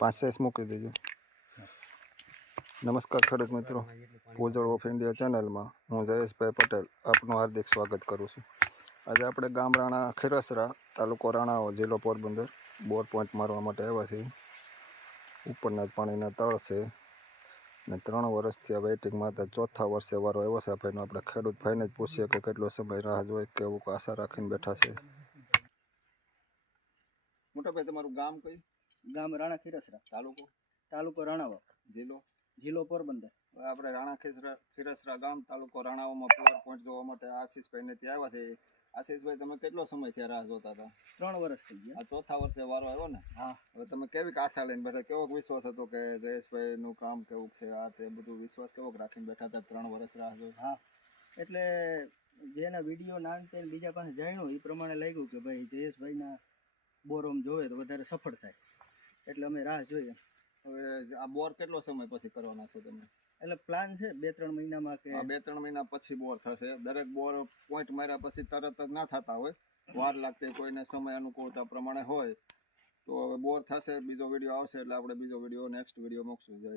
5 મૂકી દેજો. નમસ્કાર ખેડૂત મિત્રો, ભૂજળ ઓફ ઇન્ડિયા ચેનલમાં હું જયેશભાઈ પટેલ આપનું હાર્દિક સ્વાગત કરું છું. આજે આપણે ગામ રાણા ખીરસરા, તાલુકો રાણાઓ, જિલ્લો પોરબંદર બોર પોઈન્ટ મારવા માટે આવ્યા છીએ. ઉપરના પાણીના તળ છે ને 3 વર્ષથી આ વેઇટિંગમાં હતા. 4થા વર્ષે વારો આવ્યો છે. ભાઈનો આપણે ખેડૂત ભાઈને જ પૂછીએ કે કેટલો સમય રાહ જોઈ, કેવું આશા રાખીને બેઠા છે. મોટાભાઈ, તમારું ગામ કઈ? ગામ રાણા ખીરસરા, તાલુકો રાણાવા, જિલ્લો પોરબંદર. આપણે રાણા ખીરસરા ગામ, તાલુકો રાણાઓમાં પોર પોઈન્ટ જોવા માટે આશીષભાઈને ત્યાં આવ્યા છે. આશીષભાઈ, તમે કેટલો સમય ત્યાં રાહ જોતા હતા? 3 વર્ષ થઈ ગયા. આ 4થા વર્ષે વારો આવ્યો ને? હા. હવે તમે કેવી આશા લઈને બેઠા, કેવો વિશ્વાસ હતો કે જયેશભાઈનું કામ કેવું છે, આ તે બધું વિશ્વાસ કેવો રાખીને બેઠા હતા? 3 વર્ષ રાહ જોઈ. હા, એટલે જેના વિડીયો નાનતે બીજા પાસે જાણ્યું એ પ્રમાણે લાગ્યું કે ભાઈ જયેશભાઈના બોરોમ જોવે તો વધારે સફળ થાય, એટલે અમે રાહ જોઈએ. હવે આ બોર કેટલો સમય પછી કરવાના છો તમે? એટલે પ્લાન છે 2-3 મહિનામાં કે 2-3 મહિના પછી બોર થશે. દરેક બોર પોઈન્ટ માર્યા પછી તરત જ ના થતા હોય, વાર લાગતી, કોઈને સમય અનુકૂળતા પ્રમાણે હોય. તો હવે બોર થશે, બીજો વિડીયો આવશે એટલે આપણે બીજો વિડીયો નેક્સ્ટ વિડીયો મૂકશું. જય